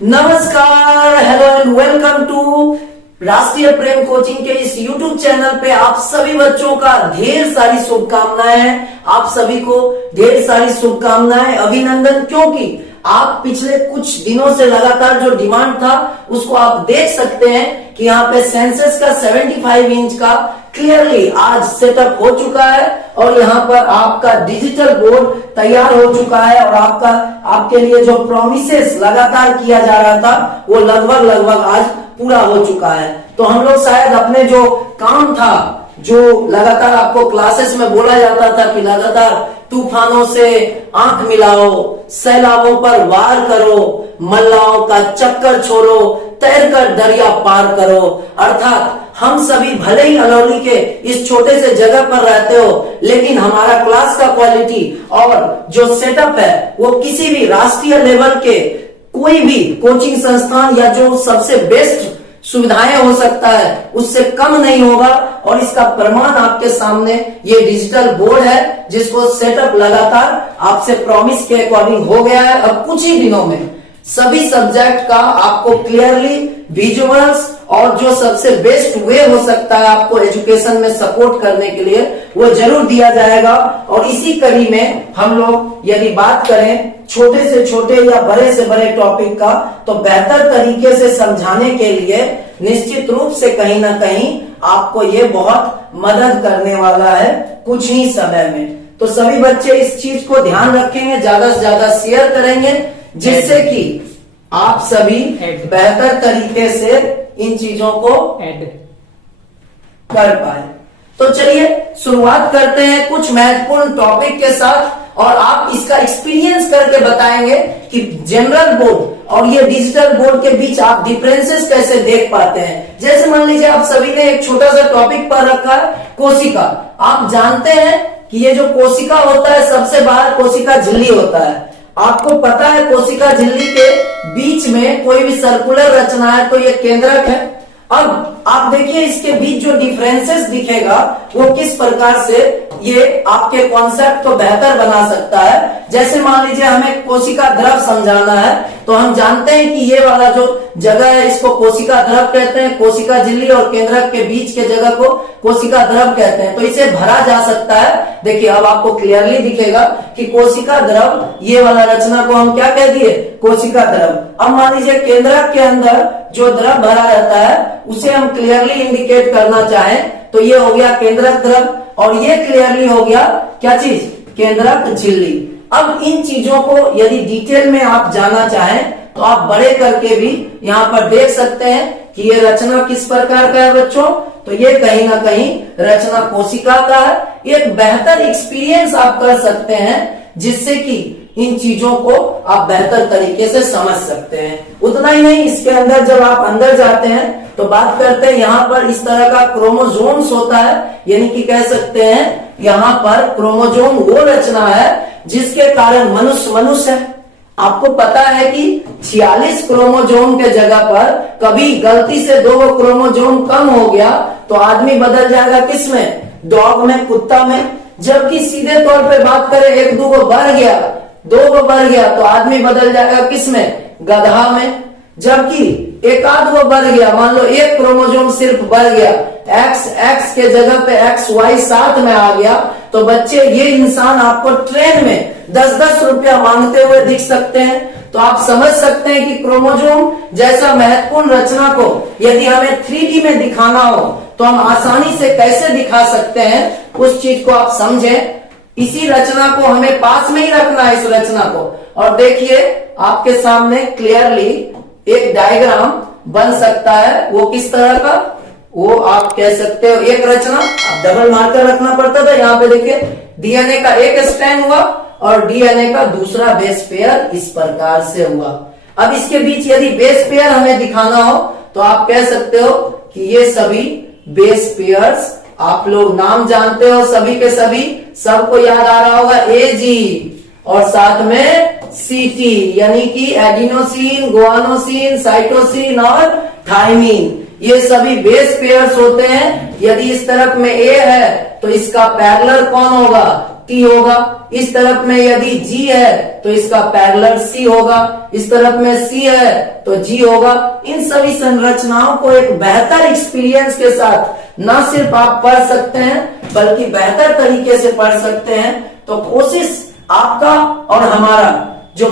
नमस्कार, hello and welcome to राष्ट्रीय प्रेम coaching के इस YouTube चैनल पे आप सभी बच्चों का ढेर सारी शुभकामनाएं हैं। आप सभी को ढेर सारी शुभकामनाएं, अभिनंदन, क्योंकि आप पिछले कुछ दिनों से लगातार जो डिमांड था उसको आप देख सकते हैं कि यहाँ पे सेंसस का 75 इंच का क्लियरली आज सेटअप हो चुका है और यहाँ पर आपका डिजिटल बोर्ड तैयार हो चुका है और आपके लिए जो प्रोमिसेस लगातार किया जा रहा था वो लगभग आज पूरा हो चुका है। तो हम लोग शायद अपने जो काम था, जो लगातार आपको क्लासेस में बोला जाता था कि लगातार तूफानों से आंख मिलाओ, सैलाबों पर वार करो, मल्लाओं का चक्कर छोड़ो, तैर कर दरिया पार करो, अर्थात हम सभी भले ही अलौली के इस छोटे से जगह पर रहते हो, लेकिन हमारा क्लास का क्वालिटी और जो सेटअप है वो किसी भी राष्ट्रीय लेवल के कोई भी कोचिंग संस्थान या जो सबसे बेस्ट सुविधाएं हो सकता है उससे कम नहीं होगा। और इसका प्रमाण आपके सामने ये डिजिटल बोर्ड है जिसको सेटअप लगातार आपसे प्रॉमिस के अकॉर्डिंग हो गया है। अब कुछ ही दिनों में सभी सब्जेक्ट का आपको क्लियरली विजुअल्स और जो सबसे बेस्ट वे हो सकता है आपको एजुकेशन में सपोर्ट करने के लिए वो जरूर दिया जाएगा। और इसी कड़ी में हम लोग यदि बात करें छोटे से छोटे या बड़े से बड़े टॉपिक का, तो बेहतर तरीके से समझाने के लिए निश्चित रूप से कहीं ना कहीं आपको ये बहुत मदद करने वाला है कुछ ही समय में। तो सभी बच्चे इस चीज को ध्यान रखेंगे, ज्यादा से ज्यादा शेयर करेंगे जिससे कि आप सभी बेहतर तरीके से इन चीजों को कर पाए। तो चलिए शुरुआत करते हैं कुछ महत्वपूर्ण टॉपिक के साथ और आप इसका एक्सपीरियंस करके बताएंगे कि जनरल बोर्ड और ये डिजिटल बोर्ड के बीच आप डिफरेंसेस कैसे देख पाते हैं। जैसे मान लीजिए आप सभी ने एक छोटा सा टॉपिक पर रखा है कोशिका। आप जानते हैं कि ये जो कोशिका होता है सबसे बाहर कोशिका झिल्ली होता है। आपको पता है कोशिका झिल्ली के बीच में कोई भी सर्कुलर रचना है तो ये केंद्रक है। अब आप देखिए इसके बीच जो डिफरेंसेस दिखेगा वो किस प्रकार से ये आपके कॉन्सेप्ट को बेहतर बना सकता है। जैसे मान लीजिए हमें कोशिका द्रव समझाना है तो हम जानते हैं कि ये वाला जो जगह है इसको कोशिका द्रव कहते हैं, कोशिका झिल्ली और केंद्रक के बीच के जगह को कोशिका द्रव कहते हैं। तो इसे भरा जा सकता है। देखिए अब आपको क्लियरली दिखेगा कि कोशिका द्रव, ये वाला रचना को हम क्या कह दिए, कोशिका द्रव। अब मान लीजिए केंद्रक के अंदर जो द्रव भरा रहता है उसे हम क्लियरली इंडिकेट करना चाहें तो ये हो गया केंद्रक द्रव और ये क्लियरली हो गया क्या चीज, केंद्रक झिल्ली। अब इन चीजों को यदि डिटेल में आप जानना चाहें तो आप बड़े करके भी यहाँ पर देख सकते हैं कि ये रचना किस प्रकार का है बच्चों। तो ये कहीं ना कहीं रचना कोशिका का है। एक बेहतर एक्सपीरियंस आप कर सकते हैं जिससे कि इन चीजों को आप बेहतर तरीके से समझ सकते हैं। उतना ही नहीं, इसके अंदर जब आप अंदर जाते हैं तो बात करते हैं यहाँ पर इस तरह का क्रोमोसोम्स होता है, यानी कि कह सकते हैं यहाँ पर क्रोमोसोम वो रचना है जिसके कारण मनुष्य है। आपको पता है कि 46 क्रोमोसोम के जगह पर कभी गलती से 2 क्रोमोसोम कम हो गया तो आदमी बदल जाएगा किसमें, डॉग में, कुत्ता में। जबकि सीधे तौर पे बात करें 1-2 बढ़ गया, 2 बढ़ गया तो आदमी बदल जाएगा किसमें, गधा में। जबकि 1-2 बढ़ गया, मान लो 1 क्रोमोसोम सिर्फ बढ़ गया, एक्स के जगह पे XY साथ में आ गया तो बच्चे ये इंसान आपको ट्रेन में 10-10 रुपया मांगते हुए दिख सकते हैं। तो आप समझ सकते हैं कि क्रोमोसोम जैसा महत्वपूर्ण रचना को यदि हमें 3D में दिखाना हो तो हम आसानी से कैसे दिखा सकते हैं, उस चीज को आप समझें। इसी रचना को हमें पास में ही रखना है, इस रचना को। और देखिए आपके सामने क्लियरली एक डायग्राम बन सकता है। वो किस तरह का, वो आप कह सकते हो एक रचना, आप डबल मार्कर रखना पड़ता था। यहाँ पे देखिए डीएनए का एक स्ट्रैंड हुआ और डीएनए का दूसरा बेस पेयर इस प्रकार से हुआ। अब इसके बीच यदि बेस पेयर हमें दिखाना हो तो आप कह सकते हो कि ये सभी बेस पेयर्स, आप लोग नाम जानते हो सभी के सभी, सबको याद आ रहा होगा एजी और साथ में सीटी, यानी कि एडिनोसिन, गुआनोसिन, साइटोसिन और थाइमिन। ये सभी बेस पेयर्स होते हैं। यदि इस तरफ में ए है तो इसका पैरेलल कौन होगा, T होगा, इस तरफ में यदि G है तो इसका पैरेलल C होगा, इस तरफ में C है तो G होगा। इन सभी संरचनाओं को एक बेहतर एक्सपीरियंस के साथ न सिर्फ आप पढ़ सकते हैं बल्कि बेहतर तरीके से पढ़ सकते हैं। तो कोशिश आपका और हमारा जो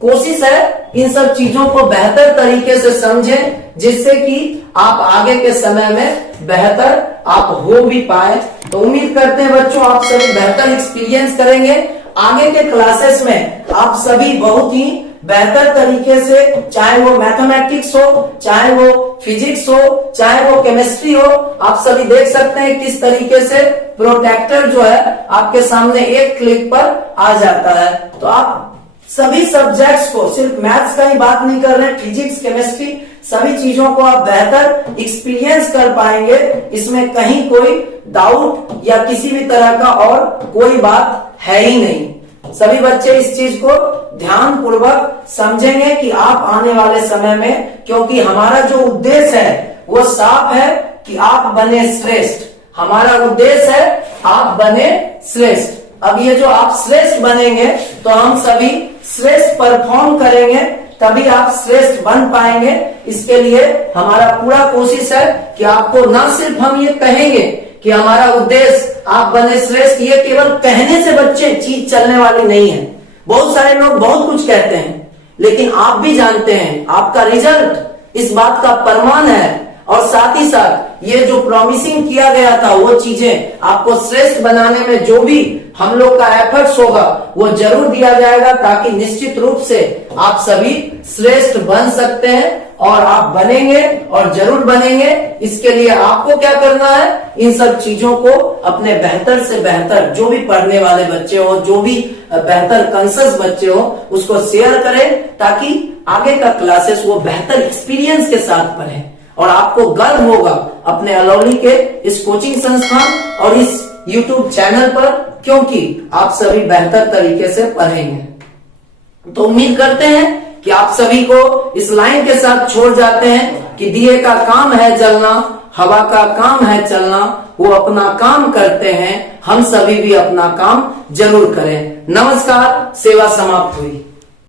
कोशिश है इन सब चीजों को बेहतर तरीके से समझें, जिससे कि आप आगे के समय में बेहतर आप हो भी पाए। तो उम्मीद करते हैं बच्चों आप सभी बेहतर एक्सपीरियंस करेंगे। आगे के क्लासेस में आप सभी बहुत ही बेहतर तरीके से, चाहे वो मैथमेटिक्स हो, चाहे वो फिजिक्स हो, चाहे वो केमिस्ट्री हो, आप सभी देख सकते हैं किस तरीके से प्रोटेक्टर जो है आपके सामने एक क्लिक पर आ जाता है। तो आप सभी सब्जेक्ट्स को, सिर्फ मैथ्स का ही बात नहीं कर रहे, फिजिक्स, केमिस्ट्री, सभी चीजों को आप बेहतर एक्सपीरियंस कर पाएंगे। इसमें कहीं कोई डाउट या किसी भी तरह का और कोई बात है ही नहीं। सभी बच्चे इस चीज को ध्यान पूर्वक समझेंगे कि आप आने वाले समय में, क्योंकि हमारा जो उद्देश्य है वो साफ है कि आप बने श्रेष्ठ। हमारा उद्देश्य है आप बने श्रेष्ठ। अब ये जो आप श्रेष्ठ बनेंगे तो हम सभी श्रेष्ठ परफॉर्म करेंगे, तभी आप श्रेष्ठ बन पाएंगे। इसके लिए हमारा पूरा कोशिश है कि आपको न सिर्फ हम ये कहेंगे कि हमारा उद्देश्य आप बने श्रेष्ठ, ये केवल कहने से बच्चे चीज चलने वाली नहीं है। बहुत सारे लोग बहुत कुछ कहते हैं, लेकिन आप भी जानते हैं आपका रिजल्ट इस बात का प्रमाण है। और साथ ही साथ ये जो प्रॉमिसिंग किया गया था वो चीजें आपको श्रेष्ठ बनाने में जो भी हम लोग का एफर्ट्स होगा वो जरूर दिया जाएगा, ताकि निश्चित रूप से आप सभी श्रेष्ठ बन सकते हैं। और आप बनेंगे और जरूर बनेंगे। इसके लिए आपको क्या करना है, इन सब चीजों को अपने बेहतर से बेहतर, जो भी पढ़ने वाले बच्चे हो, जो भी बेहतर कॉन्शियस बच्चे हो, उसको शेयर करें, ताकि आगे का क्लासेस वो बेहतर एक्सपीरियंस के साथ पढ़े और आपको गर्व होगा अपने अलौली के इस कोचिंग संस्थान और इस YouTube चैनल पर, क्योंकि आप सभी बेहतर तरीके से पढ़ेंगे। तो उम्मीद करते हैं कि आप सभी को इस लाइन के साथ छोड़ जाते हैं कि दिए का काम है जलना, हवा का काम है चलना, वो अपना काम करते हैं, हम सभी भी अपना काम जरूर करें। नमस्कार, सेवा समाप्त हुई।